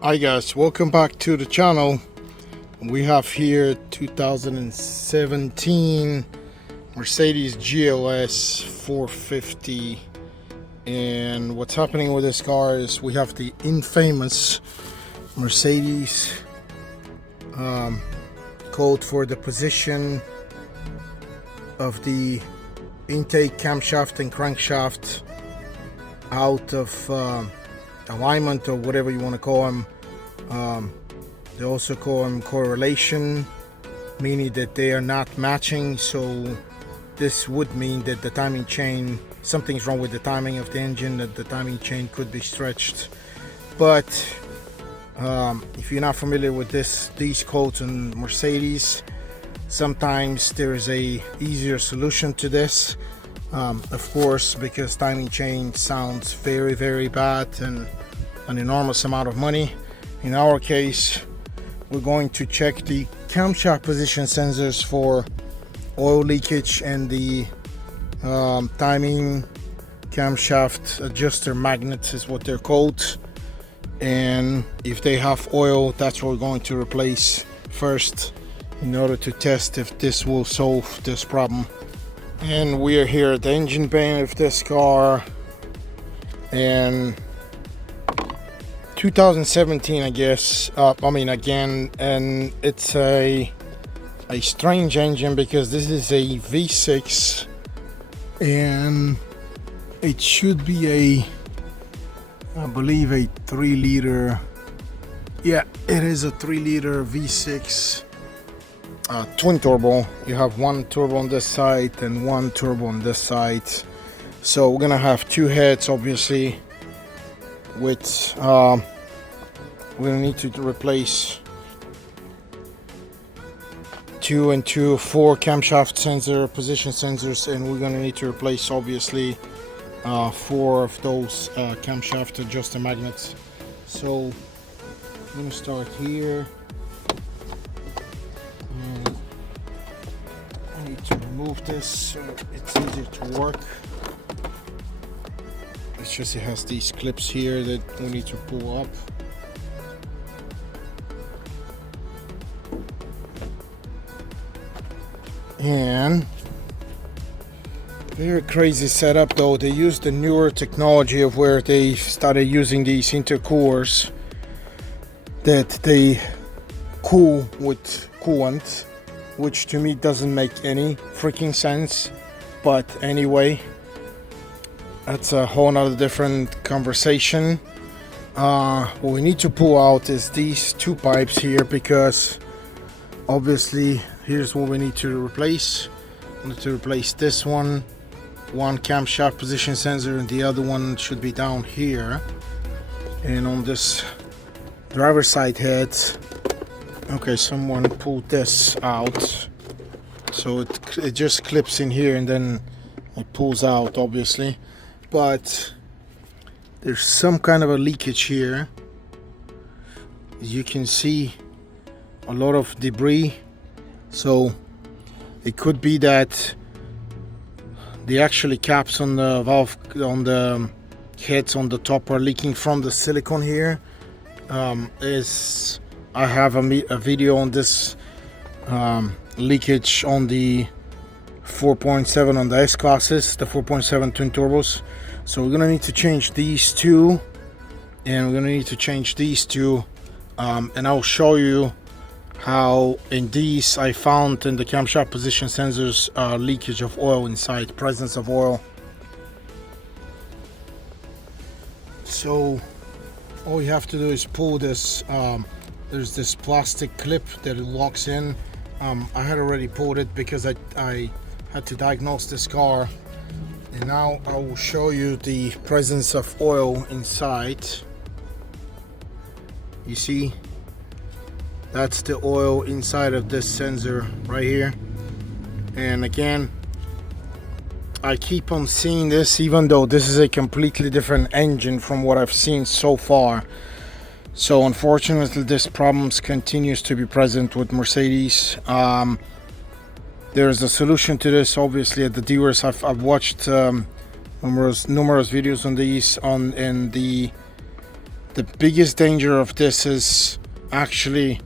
Hi guys, welcome back to the channel. We have here 2017 Mercedes GLS 450, and what's happening with this car is we have the infamous Mercedes code for the position of the intake camshaft and crankshaft out of alignment, or whatever you want to call them. They also call them correlation, meaning that they are not matching. So this would mean that the timing chain, something's wrong with the timing of the engine, that the timing chain could be stretched. But if you're not familiar with these codes on Mercedes, sometimes there is a easier solution to this. Of course, because timing chain sounds very bad and an enormous amount of money. In our case, we're going to check the camshaft position sensors for oil leakage and the timing camshaft adjuster magnets is what they're called. And if they have oil, that's what we're going to replace first in order to test if this will solve this problem. And we are here at the engine bay of this car, and 2017, I guess. Again, and it's a strange engine because this is a V6, and it should be I believe a 3-liter. Yeah, it is a 3-liter V6 twin turbo. You have one turbo on this side and one turbo on this side. So we're gonna have two heads, obviously. With we're gonna need to replace 4 camshaft sensor position sensors, and we're gonna need to replace obviously 4 of those camshaft adjuster magnets. So I'm gonna start here. And I need to remove this so it's easier to work. It's just it has these clips here that we need to pull up. And very crazy setup though. They use the newer technology of where they started using these intercoolers that they cool with coolant, which to me doesn't make any freaking sense. But anyway, that's a whole nother different conversation. What we need to pull out is these two pipes here, because obviously here's what we need to replace. We need to replace this one camshaft position sensor, and the other one should be down here. And on this driver's side head, okay, someone pulled this out, so it just clips in here and then it pulls out, obviously. But there's some kind of a leakage here. As you can see, a lot of debris. So it could be that the actually caps on the valve, on the heads on the top, are leaking from the silicone here. I have a video on this leakage on the 4.7 on the S classes, the 4.7 twin turbos. So we're gonna need to change these two, and we're gonna need to change these two, and I'll show you how in these I found in the camshaft position sensors leakage of oil inside, presence of oil. So all you have to do is pull this. There's this plastic clip that it locks in. I had already pulled it because I had to diagnose this car, and now I will show you the presence of oil inside. You see, that's the oil inside of this sensor right here. And again, I keep on seeing this, even though this is a completely different engine from what I've seen so far. So unfortunately, this problem continues to be present with Mercedes. There's a solution to this, obviously, at the dealers. I've watched numerous videos on these, and the The biggest danger of this is actually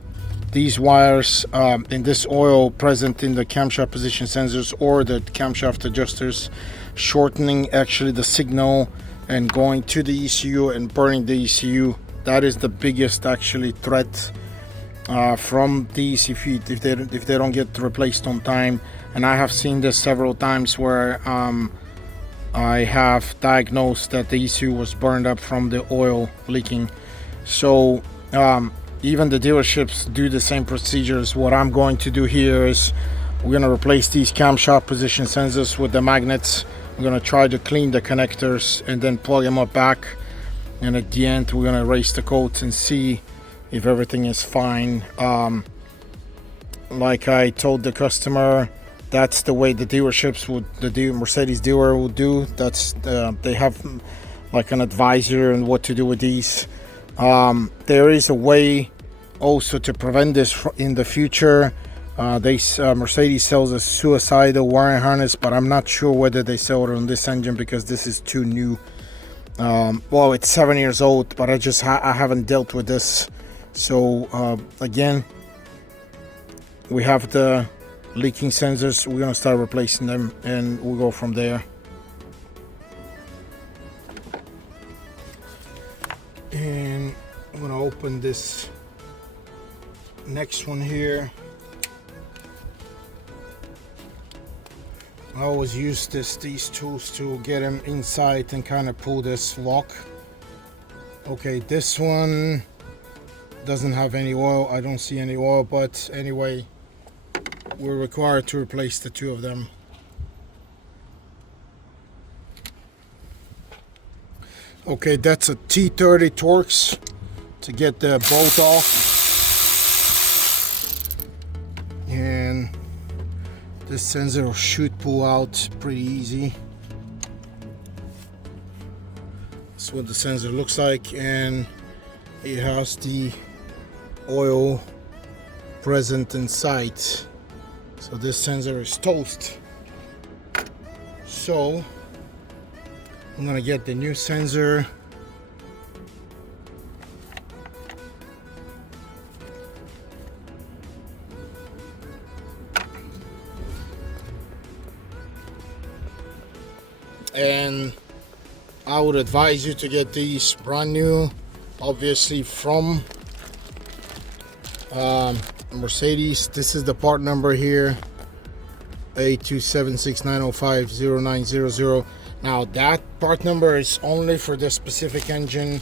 these wires in this oil present in the camshaft position sensors or the camshaft adjusters, shortening actually the signal and going to the ECU and burning the ECU. That is the biggest actually threat from these if they don't get replaced on time. And I have seen this several times where I have diagnosed that the ECU was burned up from the oil leaking. So even the dealerships do the same procedures. What I'm going to do here is we're going to replace these camshaft position sensors with the magnets. We're going to try to clean the connectors and then plug them up back, and at the end we're going to erase the coats and see if everything is fine. Like I told the customer, that's the way the dealerships would, the Mercedes dealer would do. That's they have like an advisor on what to do with these. There is a way also to prevent this in the future. Mercedes sells a suicidal wiring harness, but I'm not sure whether they sell it on this engine because this is too new. Well, it's 7 years old, but I haven't dealt with this. So again, we have the leaking sensors. We're gonna start replacing them and we'll go from there. And I'm gonna open this next one here. I always use these tools to get them inside and kind of pull this lock. Okay, this one doesn't have any oil. I don't see any oil, but anyway, we're required to replace the two of them. Okay, that's a T30 Torx to get the bolt off. And this sensor should pull out pretty easy. That's what the sensor looks like, and it has the oil present inside. So this sensor is toast. So I'm gonna get the new sensor. And I would advise you to get these brand new, obviously from Mercedes. This is the part number here, A27690509000. Now that part number is only for this specific engine,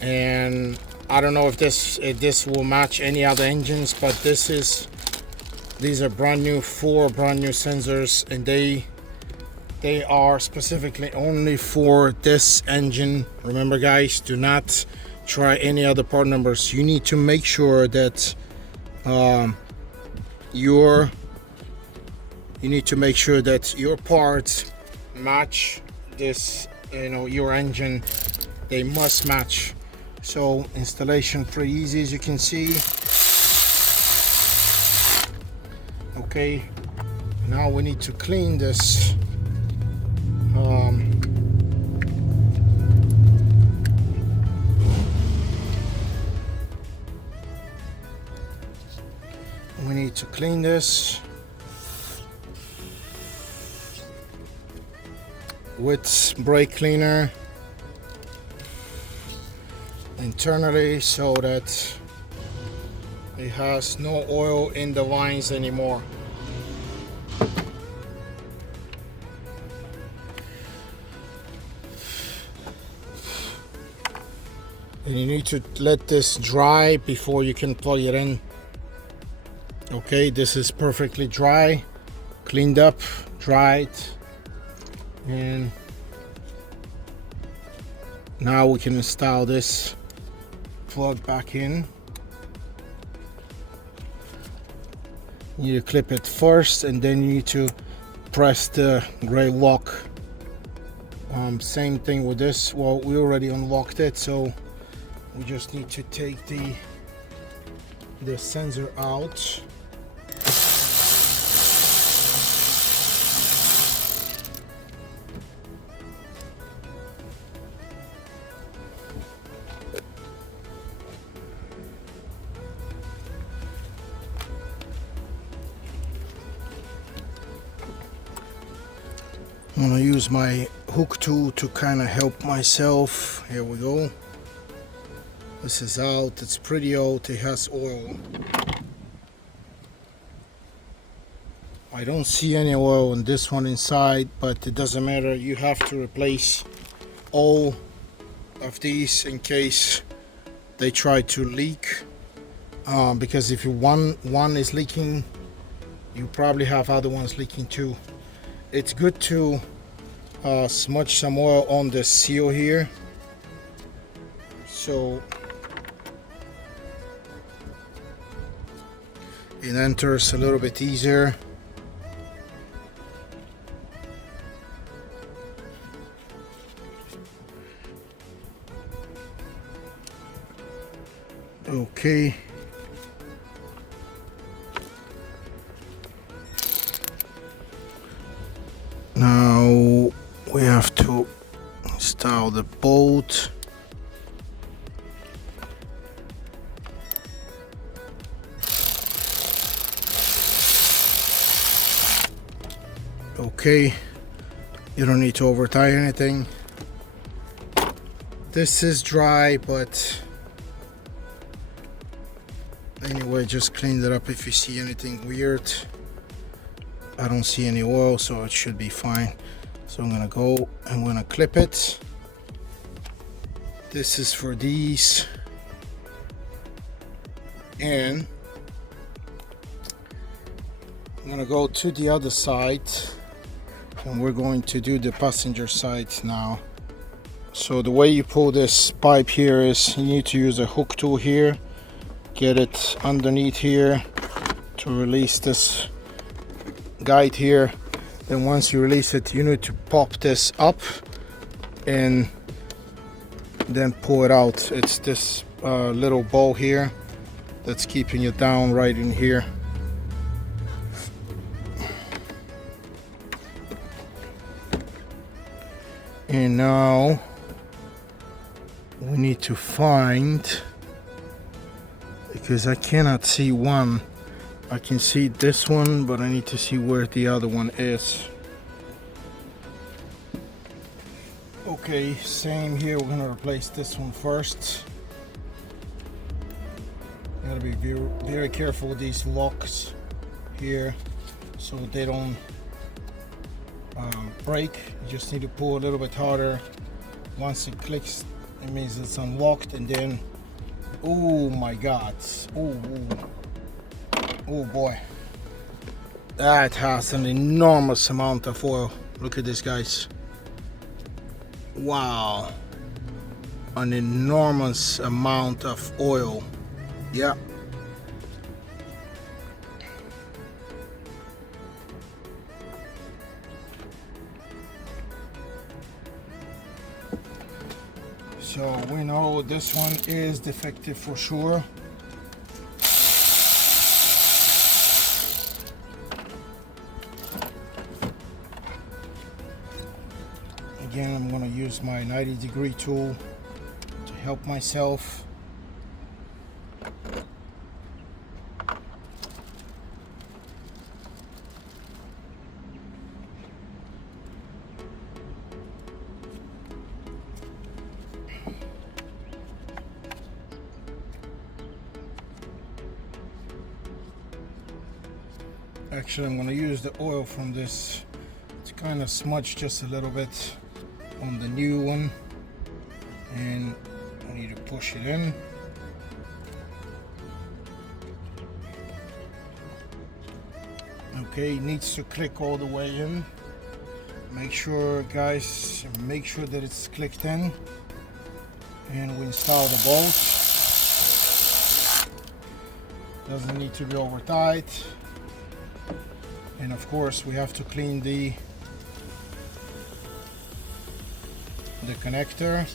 and I don't know if this will match any other engines, but these are brand new, 4 brand new sensors, and they are specifically only for this engine. Remember guys, do not try any other part numbers. You need to make sure that your parts match this, your engine. They must match. So installation pretty easy, as you can see. Okay, now we need to clean this. We need to clean this with brake cleaner internally so that it has no oil in the lines anymore. And you need to let this dry before you can plug it in. Okay, this is perfectly dry, cleaned up, dried, and now we can install this plug back in. You need to clip it first, and then you need to press the gray lock. Same thing with this. Well, we already unlocked it, so we just need to take the sensor out. I'm gonna use my hook tool to kind of help myself. Here we go. This is out. It's pretty old. It has oil. I don't see any oil in this one inside, but it doesn't matter. You have to replace all of these in case they try to leak, because if one is leaking, you probably have other ones leaking too. It's good to smudge some oil on the seal here, so it enters a little bit easier. Okay. Now we have to install the bolt. Okay, you don't need to over tie anything. This is dry, but anyway, just clean it up if you see anything weird. I don't see any oil, so it should be fine. So I'm gonna clip it. This is for these, and I'm gonna go to the other side, and we're going to do the passenger side now. So the way you pull this pipe here is you need to use a hook tool here, get it underneath here to release this guide here. Then once you release it, you need to pop this up and then pull it out. It's this little ball here that's keeping it down right in here. And now we need to find, because I cannot see one. I can see this one, but I need to see where the other one is. Okay, same here. We're gonna replace this one first. You gotta be very careful with these locks here so they don't break. You just need to pull a little bit harder. Once it clicks, it means it's unlocked, and then, oh my God, oh boy, that has an enormous amount of oil. Look at this, guys. Wow, an enormous amount of oil. Yeah. So we know this one is defective for sure. Again, I'm going to use my 90-degree tool to help myself. Actually, I'm going to use the oil from this to kind of smudge just a little bit on the new one, and I need to push it in. Okay, it needs to click all the way in. Make sure, guys, make sure that it's clicked in, and we install the bolt. Doesn't need to be over tight. And of course, we have to clean the connector.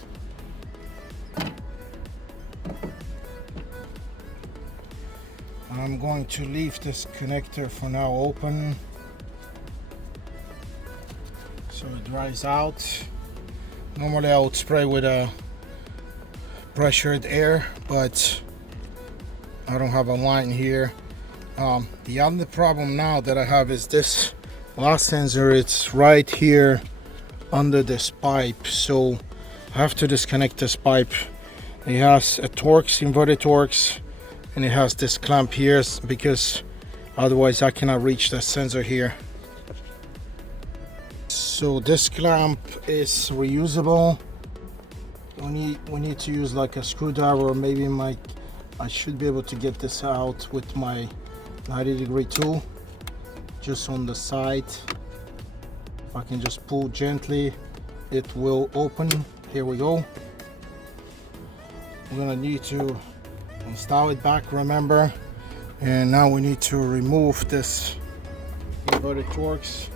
I'm going to leave this connector for now open so it dries out. Normally I would spray with a pressured air, but I don't have a line here. The other problem now that I have is this last sensor. It's right here under this pipe, so I have to disconnect this pipe. It has a Torx, inverted Torx, and it has this clamp here because otherwise I cannot reach the sensor here. So this clamp is reusable. We need to use like a screwdriver, or maybe I should be able to get this out with my 90-degree tool, just on the side. If I can just pull gently, it will open. Here we go. We're gonna need to install it back, remember, and now we need to remove this inverted Torx.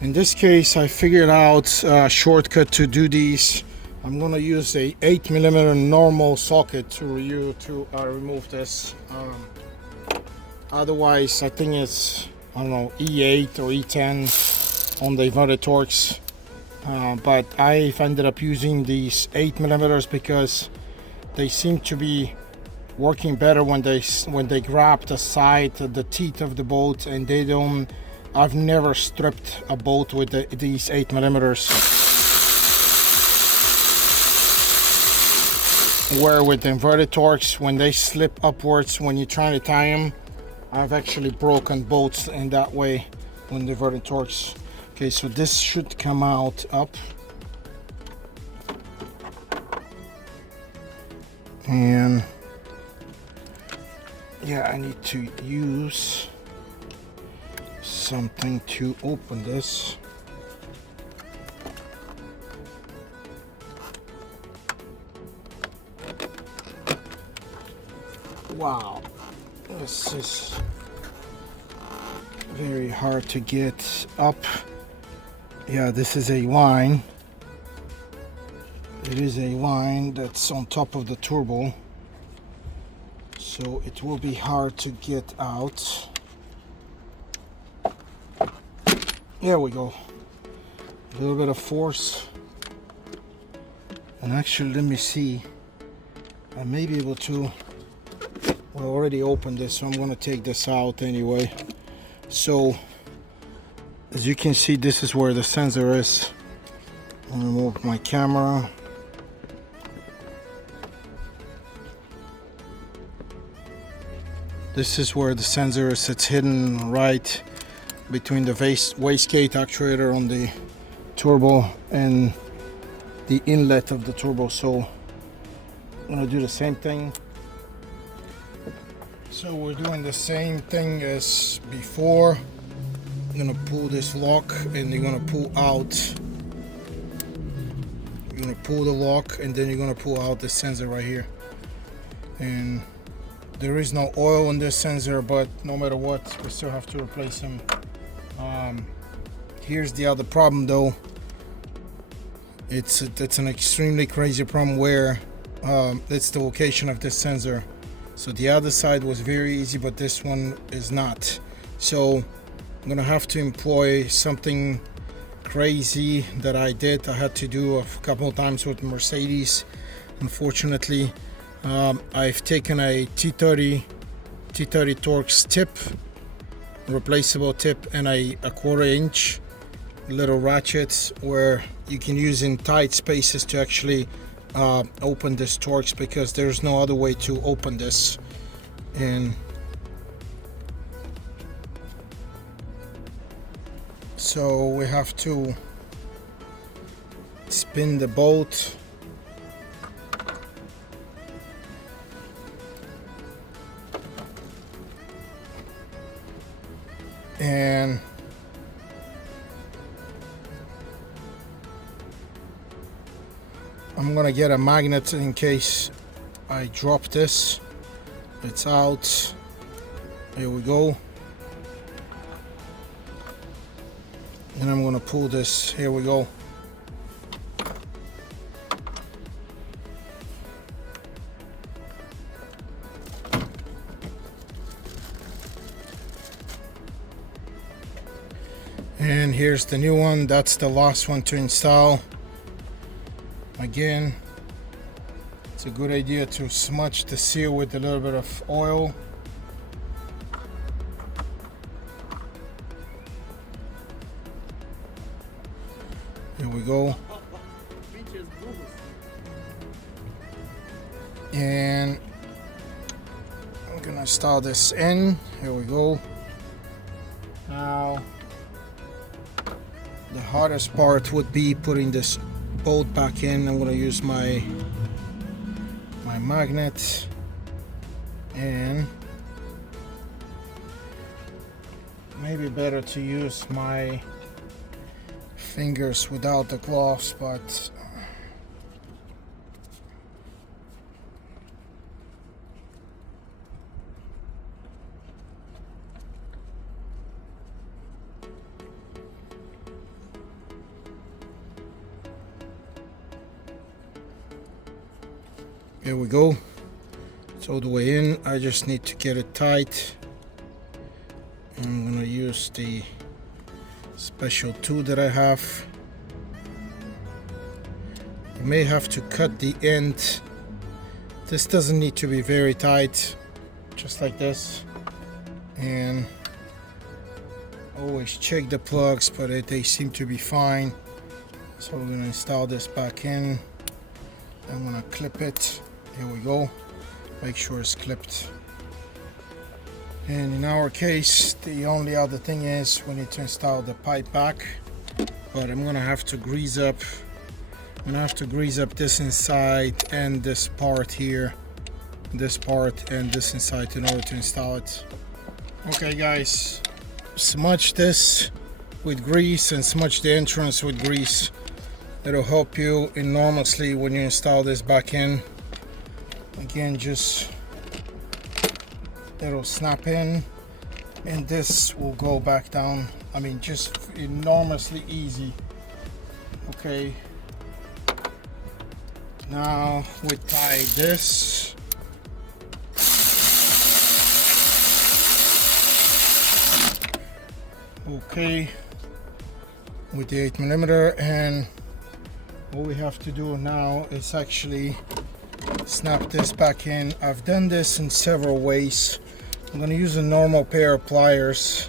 In this case, I figured out a shortcut to do these. I'm gonna use a 8mm normal socket to remove this. Otherwise, I think it's, I don't know, E8 or E10 on the inverted Torx. But I've ended up using these 8mm because they seem to be working better when they grab the side, the teeth of the bolt, and they don't. I've never stripped a bolt with these 8mm. Where with the inverted Torx, when they slip upwards when you're trying to tie them, I've actually broken bolts in that way when the inverted Torx. Okay, so this should come out up. And yeah, I need to use something to open this. Wow, this is very hard to get up. Yeah, this is a line. It is a line that's on top of the turbo, so it will be hard to get out. There we go. A little bit of force, and actually, let me see. I may be able to. Well, I already opened this, so I'm going to take this out anyway. So, as you can see, this is where the sensor is. I'll remove my camera. This is where the sensor is. It's hidden right between the wastegate actuator on the turbo and the inlet of the turbo. So, I'm going to do the same thing. So we're doing the same thing as before. You're gonna pull this lock and you're gonna pull out. You're gonna pull the lock and then you're gonna pull out the sensor right here. And there is no oil in this sensor, but no matter what, we still have to replace them. Here's the other problem though. It's an extremely crazy problem where it's the location of this sensor. So the other side was very easy, but this one is not. So I'm gonna have to employ something crazy that I did. I had to do a couple of times with Mercedes. Unfortunately, I've taken a T30 Torx tip, replaceable tip, and a 1/4 inch little ratchets where you can use in tight spaces to actually open this Torx, because there's no other way to open this. And so we have to spin the bolt and I'm gonna get a magnet in case I drop this. It's out. Here we go. And I'm gonna pull this. Here we go. And here's the new one. That's the last one to install. Again, it's a good idea to smudge the seal with a little bit of oil. Here we go. And I'm gonna install this in. Here we go. Now the hardest part would be putting this bolt back in. I'm gonna use my magnet, and maybe better to use my fingers without the gloves, but here we go. It's all the way in. I just need to get it tight. I'm gonna use the special tool that I have. You may have to cut the end. This doesn't need to be very tight, just like this. And always check the plugs, but they seem to be fine. So we're gonna install this back in. I'm gonna clip it. Here we go. Make sure it's clipped. And in our case, the only other thing is we need to install the pipe back, but I'm gonna have to grease up. I'm gonna have to grease up this inside and this part here, this part and this inside in order to install it. Okay guys, smudge this with grease and smudge the entrance with grease. It'll help you enormously when you install this back in. Again, just it'll snap in and this will go back down. I mean, just enormously easy. Okay, now we tie this. Okay, with the 8mm, and what we have to do now is actually snap this back in. I've done this in several ways. I'm going to use a normal pair of pliers.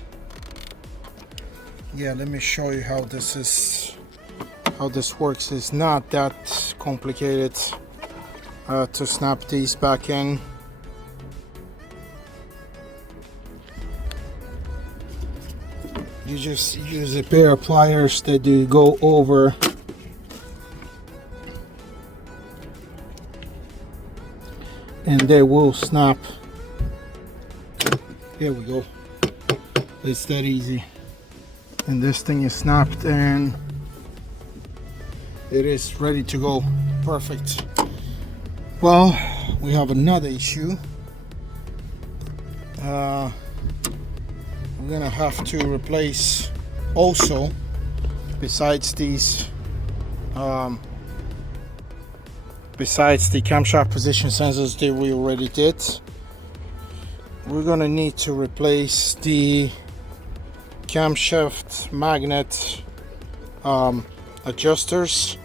Yeah, let me show you how this works. It's not that complicated to snap these back in. You just use a pair of pliers that you go over and they will snap. Here we go. It's that easy. And this thing is snapped and it is ready to go. Perfect. Well, we have another issue. We're gonna have to replace also, besides these besides the camshaft position sensors that we already did, we're gonna need to replace the camshaft magnet adjusters.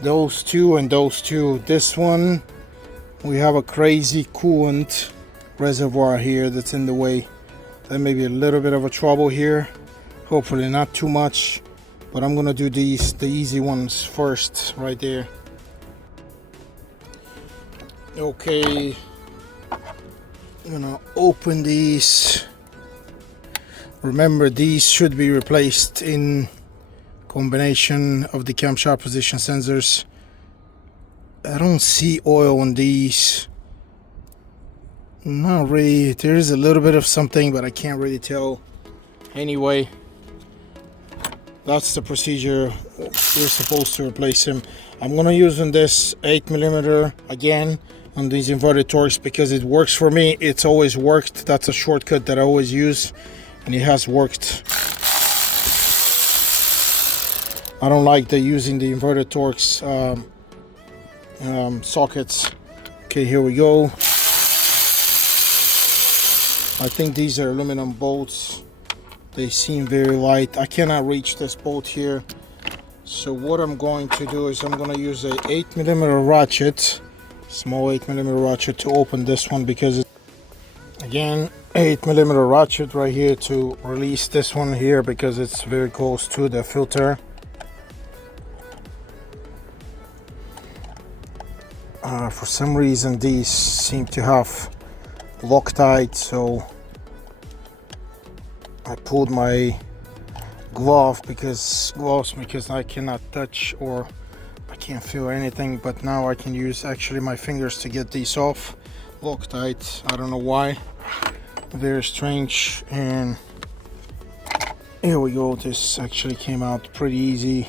Those two and those two. This one, we have a crazy coolant reservoir here that's in the way. That may be a little bit of a trouble here. Hopefully not too much. But I'm gonna do the easy ones first, right there. Okay, I'm gonna open these. Remember, these should be replaced in combination of the camshaft position sensors. I don't see oil on these. Not really. There is a little bit of something, but I can't really tell. Anyway, that's the procedure. We're supposed to replace him. I'm gonna use on this 8mm again on these inverted torques because it works for me. It's always worked. That's a shortcut that I always use, and it has worked. I don't like using the inverted torques sockets. Okay, here we go. I think these are aluminum bolts. They seem very light. I cannot reach this bolt here. So what I'm going to do is I'm going to use a 8mm ratchet, small 8mm ratchet, to open this one because again, 8mm ratchet right here to release this one here because it's very close to the filter. For some reason these seem to have Loctite, so I pulled my gloves because I cannot touch or I can't feel anything, but now I can use actually my fingers to get these off. Loctite, I don't know why, very strange. And here we go, this actually came out pretty easy.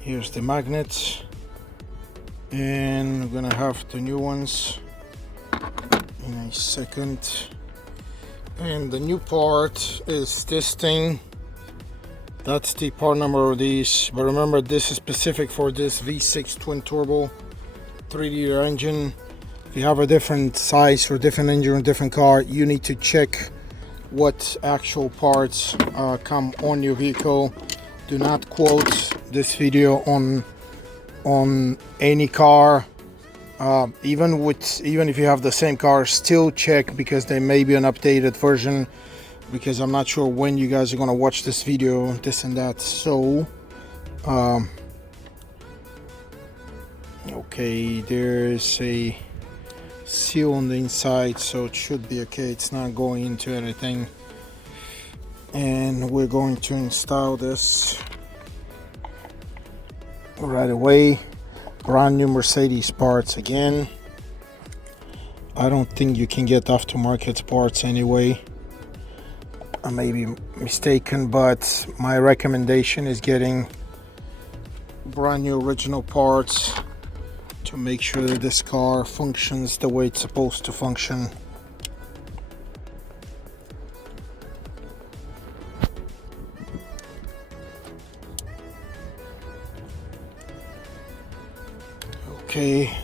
Here's the magnet, and we're gonna have the new ones in a second. And the new part is this thing. That's the part number of these, but remember this is specific for this V6 twin turbo 3-liter engine. If you have a different size for different engine or different car, you need to check what actual parts come on your vehicle. Do not quote this video on any car. Even if you have the same car, still check, because there may be an updated version, because I'm not sure when you guys are gonna watch this video, this and that. So okay, there's a seal on the inside, so it should be okay. It's not going into anything. And we're going to install this right away. Brand new Mercedes parts again. I don't think you can get aftermarket parts anyway. I may be mistaken, but my recommendation is getting brand new original parts to make sure that this car functions the way it's supposed to function. Okay.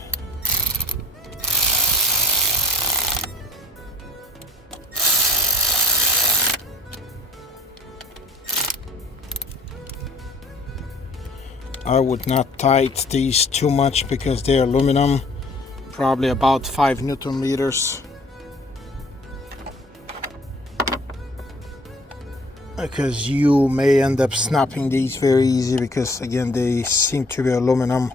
I would not tight these too much because they're aluminum, probably about 5 Newton meters. Because you may end up snapping these very easy, because again they seem to be aluminum.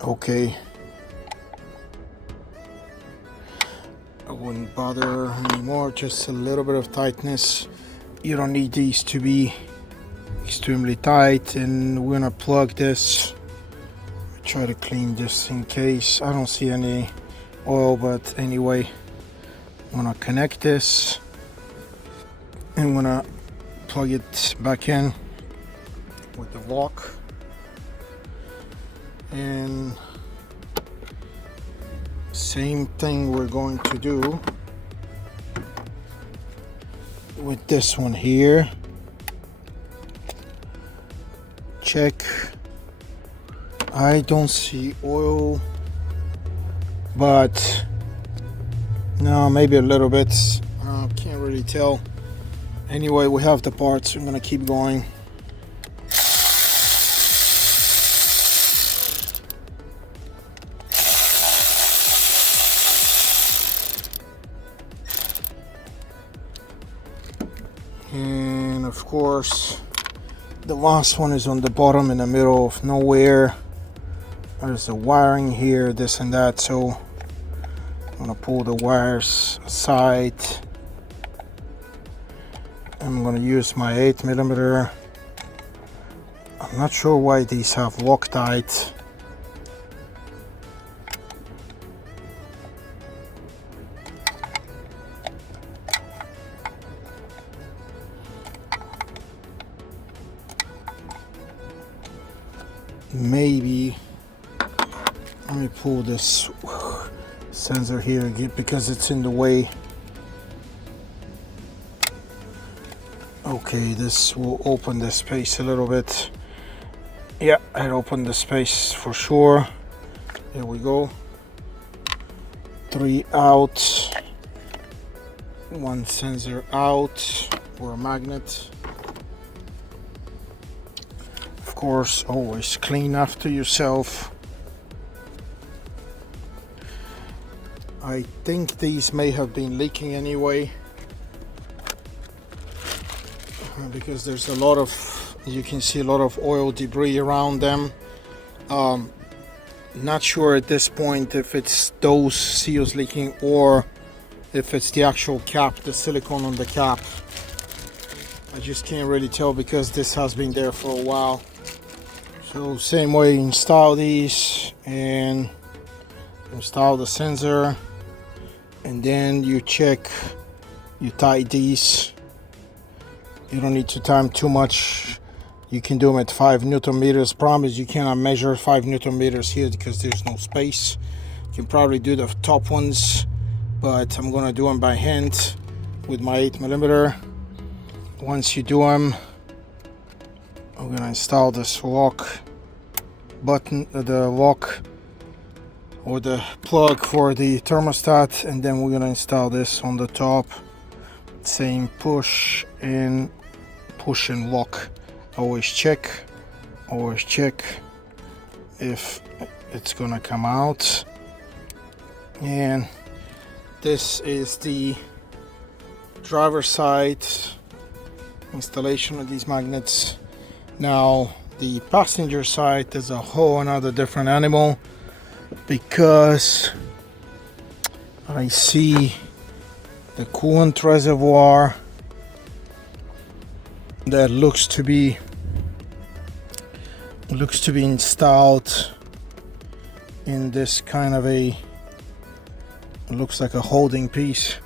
Okay, I wouldn't bother anymore, just a little bit of tightness. You don't need these to be extremely tight. And we're gonna plug this. Try to clean this in case. I don't see any oil, but anyway, I'm gonna connect this and I'm gonna plug it back in with the lock. And same thing we're going to do with this one here. Check. I don't see oil, but no, maybe a little bit. Can't really tell. Anyway, we have the parts. I'm gonna keep going. And of course, the last one is on the bottom in the middle of nowhere. There's a wiring here, this and that, so I'm gonna pull the wires aside. I'm gonna use my 8mm. I'm not sure why these have Loctite. Maybe let me pull this sensor here again because it's in the way. Okay, this will open the space a little bit. Yeah, it opened the space for sure. Here we go. 3 out, 1 sensor out for a magnet. Of course, always clean after yourself. I think these may have been leaking anyway, because there's a lot of, you can see a lot of oil debris around them. Not sure at this point if it's those seals leaking or if it's the actual cap, the silicone on the cap. I just can't really tell because this has been there for a while. So same way, install these and install the sensor, and then you check, you tight these. You don't need to time too much. You can do them at 5 Newton meters. Problem is you cannot measure 5 Newton meters here because there's no space. You can probably do the top ones, but I'm gonna do them by hand with my 8mm. Once you do them, I'm gonna install this lock button, the lock or the plug for the thermostat, and then we're gonna install this on the top. Same push and lock. Always check if it's gonna come out. And this is the driver side installation of these magnets. Now the passenger side is a whole another different animal, because I see the coolant reservoir that looks to be installed in this kind of a, looks like a holding piece.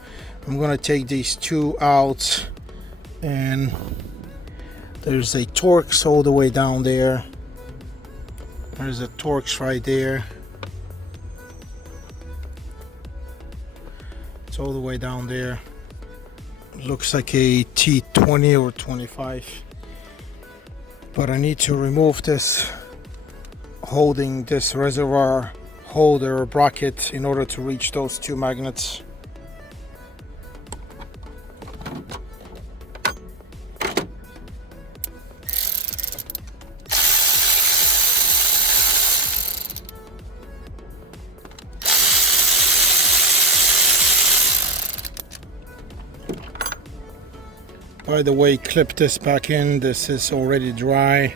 I'm gonna take these two out, and there's a Torx all the way down there. There's a Torx right there. It's all the way down there. Looks like a T20 or 25, but I need to remove this holding, this reservoir holder bracket, in order to reach those two magnets. By the way, clip this back in. This is already dry.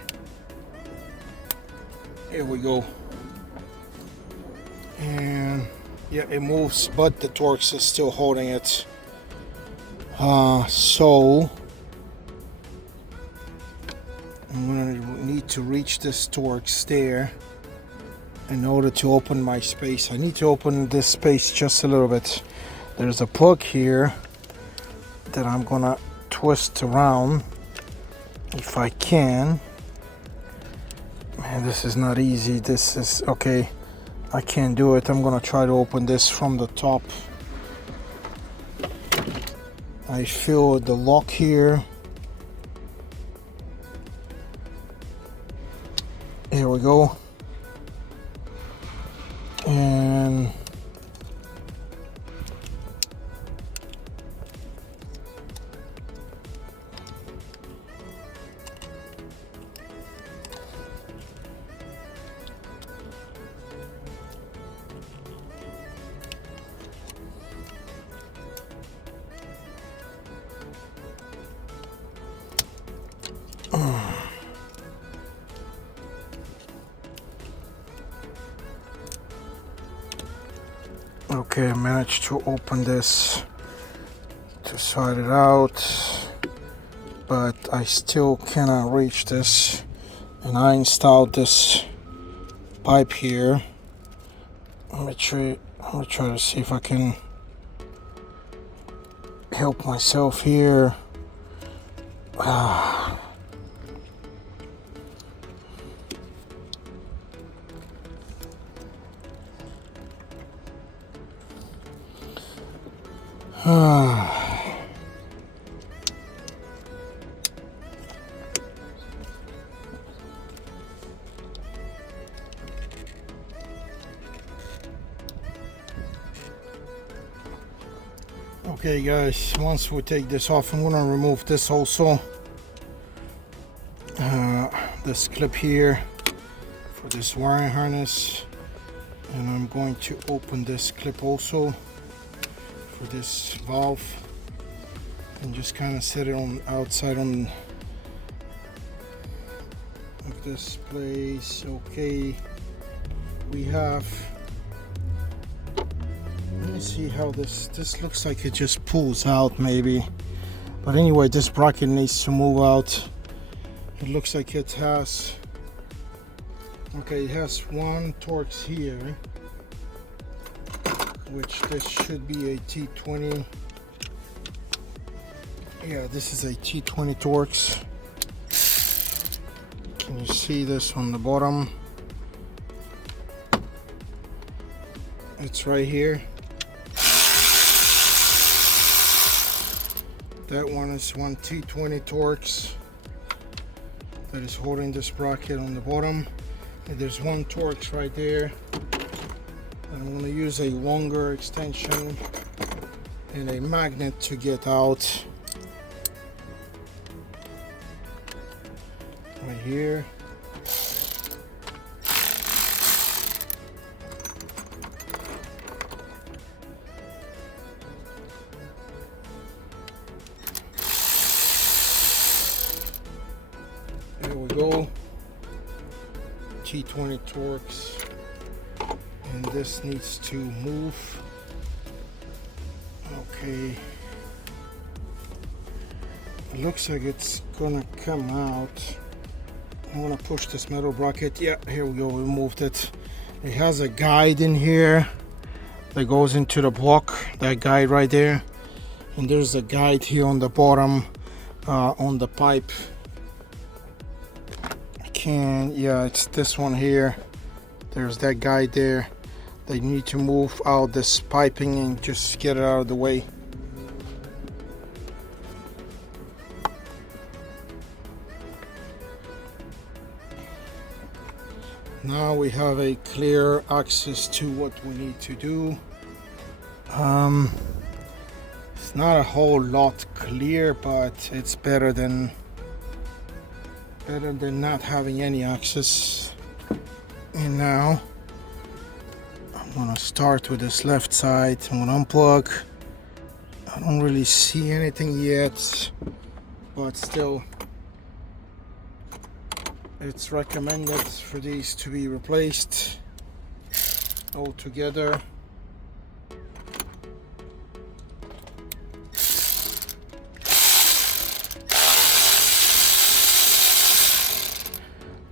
Here we go. And yeah, it moves, but the Torx is still holding it. So I'm gonna need to reach this Torx there in order to open my space. I need to open this space just a little bit. There's a plug here that I'm gonna twist around if I can. Man, this is not easy. This is okay. I can't do it. I'm gonna try to open this from the top. I feel the lock here. Here we go. And okay, I managed to open this to sort it out, but I still cannot reach this. And I installed this pipe here. I'm gonna try to see if I can help myself here. Okay guys, once we take this off, I'm gonna remove this also, this clip here for this wiring harness, and I'm going to open this clip also for this valve and just kind of set it on outside on of this place. Okay, we have, let me see how this looks like it just pulls out maybe, but anyway, this bracket needs to move out. It looks like it has, okay, it has one Torx here, which this should be a T20. Yeah, this is a T20 Torx. Can you see this on the bottom? It's right here. That one is one T20 Torx that is holding this bracket on the bottom. And there's one Torx right there. And I'm going to use a longer extension and a magnet to get out. Right here. There we go. T20 Torx, and this needs to move. Okay, it looks like it's gonna come out. I'm gonna push this metal bracket. Yeah, here we go, we moved it. It has a guide in here that goes into the block, that guide right there, and there's a guide here on the bottom on the pipe. Yeah, it's this one here. There's that guide there. They need to move out this piping and just get it out of the way. Now we have a clear access to what we need to do. It's not a whole lot clear, but it's better than not having any access. And now I'm gonna start with this left side. I'm gonna unplug. I don't really see anything yet, but still it's recommended for these to be replaced all together.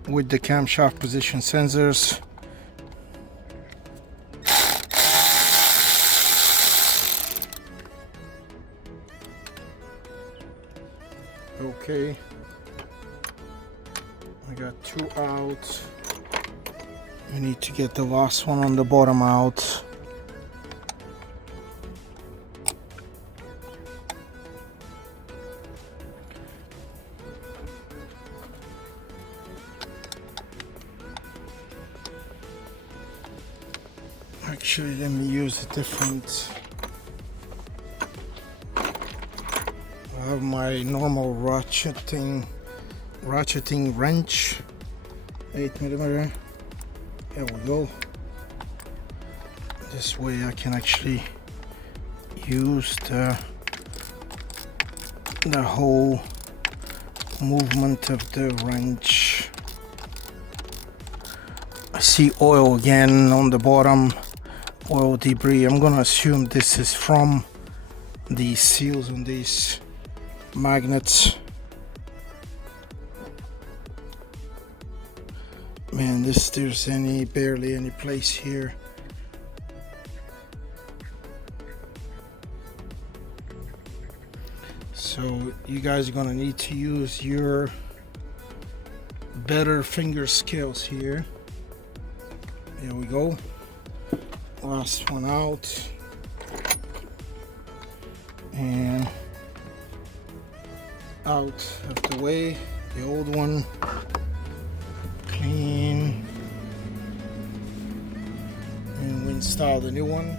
With the camshaft position sensors. Okay, I got two out. We need to get the last one on the bottom out. Actually, let me use a different. I have my normal ratcheting wrench, 8mm. There we go. This way I can actually use the whole movement of the wrench. I see oil again on the bottom. Oil debris. I'm gonna assume this is from the seals on these magnets. Man, there's barely any place here. So you guys are gonna need to use your better finger scales here. There we go. Last one out, and out of the way. The old one, clean, and we install the new one.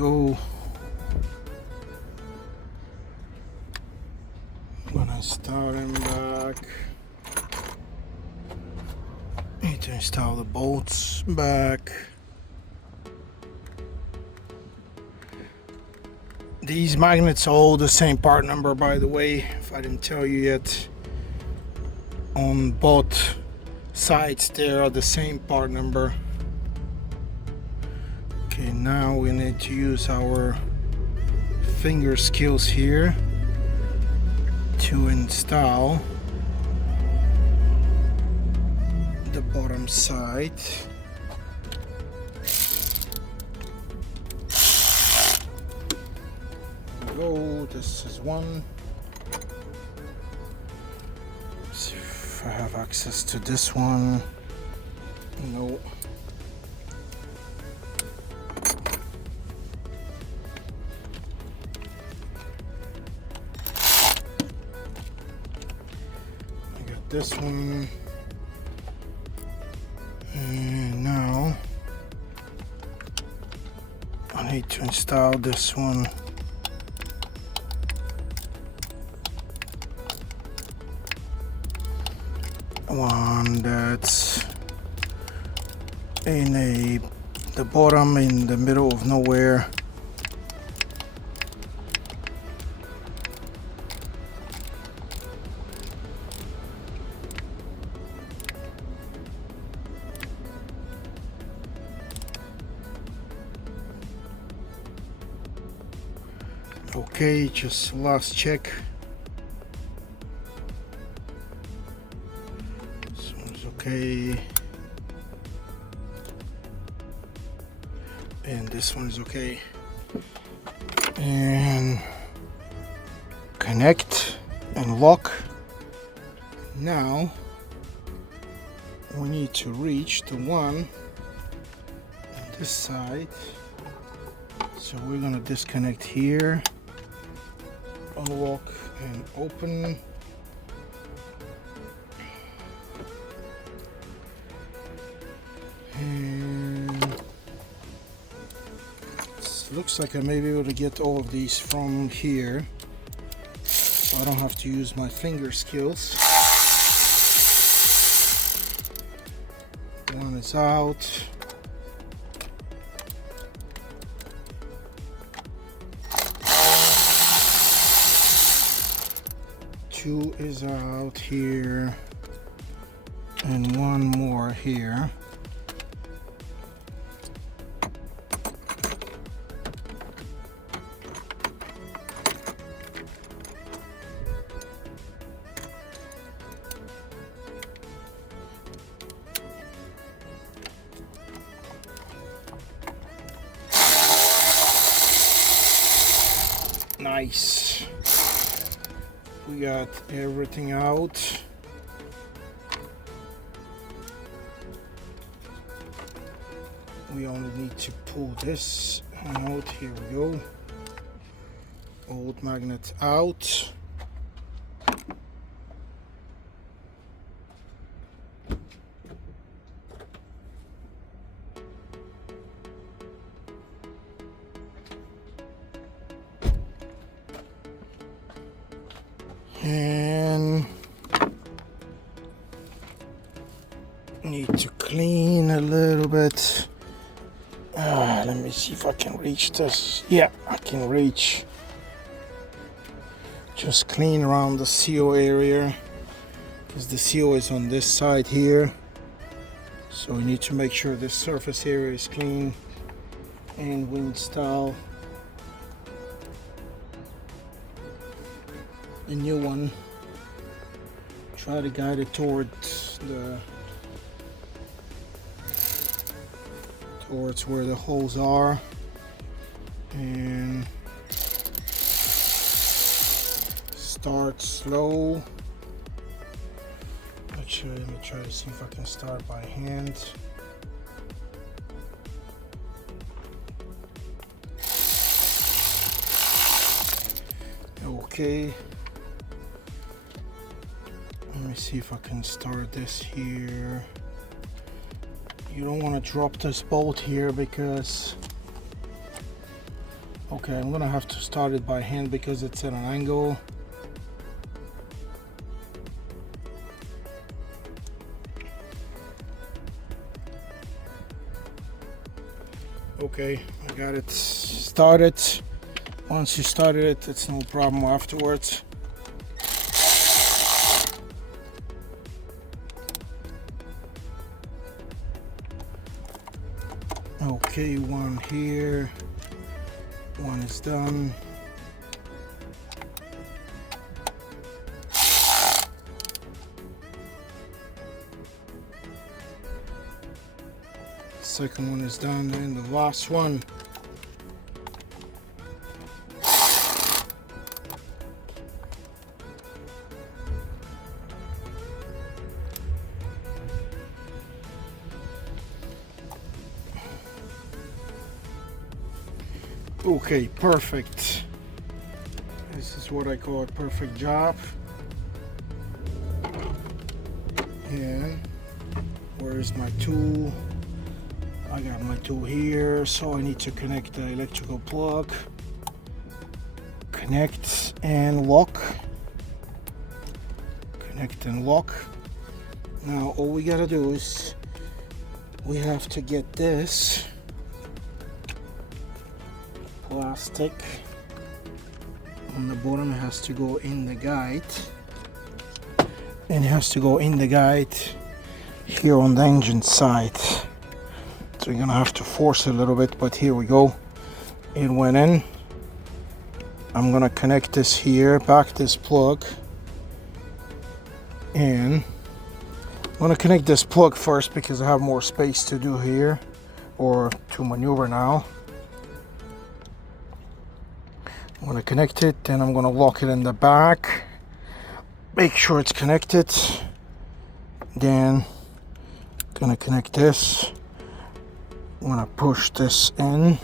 go. I'm gonna start him back. Need to install the bolts back. These magnets are all the same part number, by the way, if I didn't tell you yet. On both sides they are the same part number. Okay, now we need to use our finger skills here to install the bottom side. There we go, this is one. Let's see if I have access to this one. No. I got this one. And now I need to install this one. One that's in the bottom in the middle of nowhere. Okay, just last check. This one's okay. And this one is okay. And connect and lock. Now we need to reach the one on this side. So we're gonna disconnect here. Unlock and open. And it looks like I may be able to get all of these from here, so I don't have to use my finger skills. One is out. Two is out here, and one more here. Nice. We got everything out. We only need to pull this out. Here we go. Old magnet out. And need to clean a little bit. Let me see if I can reach this. Yeah, I can reach. Just clean around the CO area, because the CO is on this side here. So we need to make sure this surface area is clean. And we install the new one. Try to guide it towards where the holes are, and start slow. Actually, let me try to see if I can start by hand. Okay. Let me see if I can start this here. You don't want to drop this bolt here, because Okay, I'm gonna have to start it by hand because it's at an angle. Okay, I got it started. Once you started it, it's no problem afterwards. Okay, one here, one is done. Second one is done, and the last one. Okay, perfect. This is what I call a perfect job. And where is my tool? I got my tool here, so I need to connect the electrical plug. Connect and lock. Connect and lock. Now all we gotta do is we have to get this plastic on the bottom. It has to go in the guide, and it has to go in the guide here on the engine side. So you're gonna have to force it a little bit, but here we go. It went in. I'm gonna connect this here, back this plug, and I'm gonna connect this plug first because I have more space to do here, or to maneuver now. I'm gonna connect it, then I'm gonna lock it in the back, make sure it's connected, then gonna connect this. I'm gonna push this in,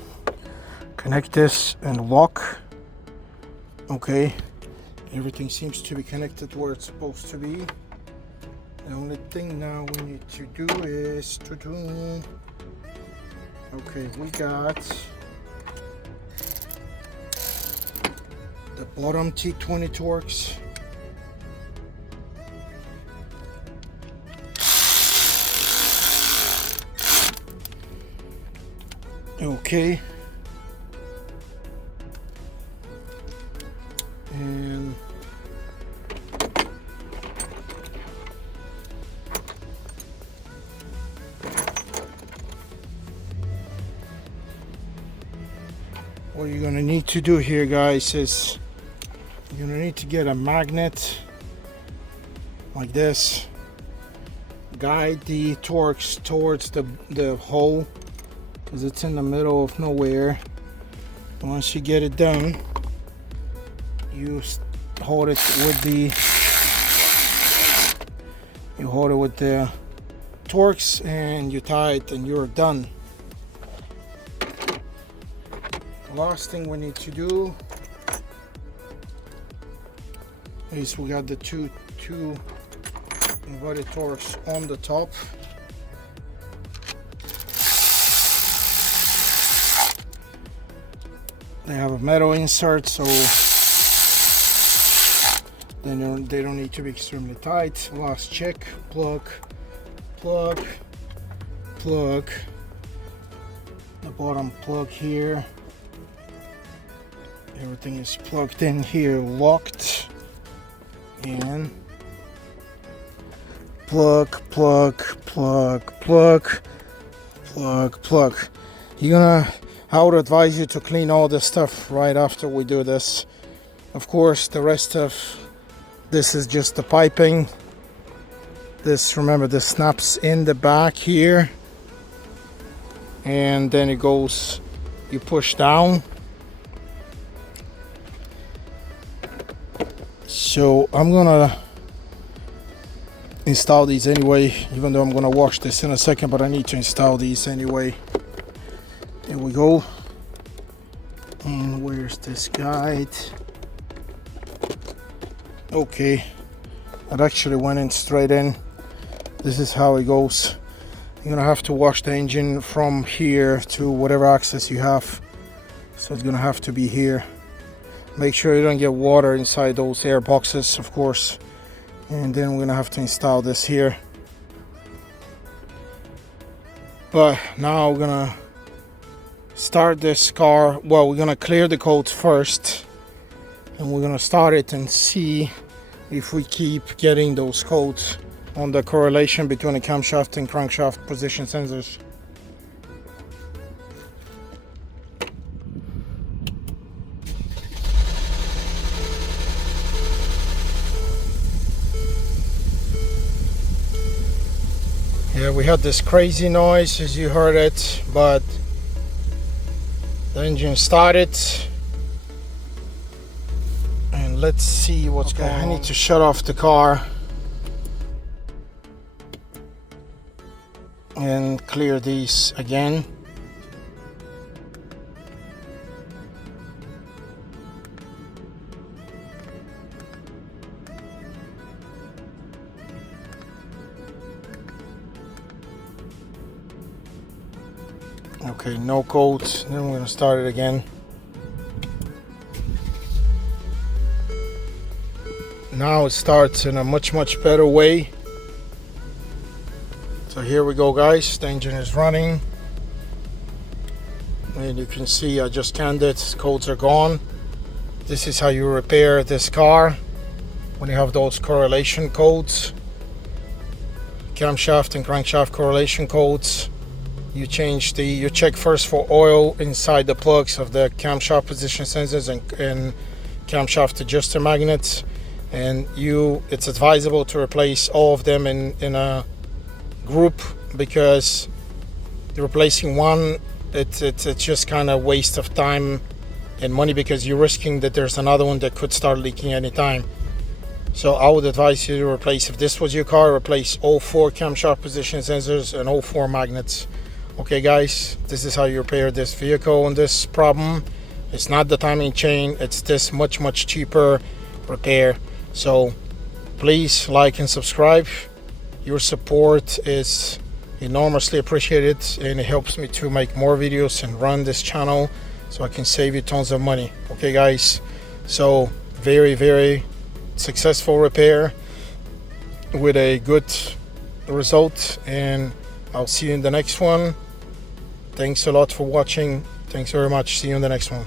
connect this and lock. Okay, everything seems to be connected where it's supposed to be. The only thing now we need to do is okay, we got the bottom T20 Torx. Okay. And what you're gonna need to do here, guys, is you're gonna need to get a magnet like this, guide the Torx towards the hole, because it's in the middle of nowhere. Once you get it done, you hold it with the Torx and you tie it and you're done. The last thing we need to do is we got the two inverted Torx on the top. They have a metal insert, so they don't need to be extremely tight. Last check, plug, plug, plug, the bottom plug here. Everything is plugged in here, locked, and plug, plug, plug, plug, plug, plug. I would advise you to clean all this stuff right after we do this. Of course, the rest of this is just the piping. This, remember, this snaps in the back here, and then it goes, you push down. So I'm gonna install these anyway, even though I'm gonna wash this in a second, but I need to install these anyway. There we go. And where's this guide? Okay, that actually went in straight in. This is how it goes. You're gonna have to wash the engine from here to whatever access you have So it's gonna have to be here. Make sure you don't get water inside those air boxes, of course. And then we're gonna have to install this here. But now we're gonna start this car. Well, we're gonna clear the codes first, and we're gonna start it and see if we keep getting those codes on the correlation between the camshaft and crankshaft position sensors. Yeah, we had this crazy noise as you heard it, but the engine started. And let's see what's going on. I need to shut off the car and clear these again. Okay, no codes. Then we're gonna start it again. Now it starts in a much better way. So here we go, guys. The engine is running, and you can see I just scanned it. Codes are gone. This is how you repair this car when you have those correlation codes, camshaft and crankshaft correlation codes. You check first for oil inside the plugs of the camshaft position sensors and camshaft adjuster magnets, and it's advisable to replace all of them in a group, because replacing one, it's just kind of waste of time and money, because you're risking that there's another one that could start leaking anytime. So I would advise you to replace, if this was your car, replace all 4 camshaft position sensors and all 4 magnets. Okay guys, this is how you repair this vehicle and this problem. It's not the timing chain, it's this much cheaper repair. So please like and subscribe. Your support is enormously appreciated, and it helps me to make more videos and run this channel so I can save you tons of money. Okay guys, so very successful repair with a good result, and I'll see you in the next one. Thanks a lot for watching. Thanks very much. See you in the next one.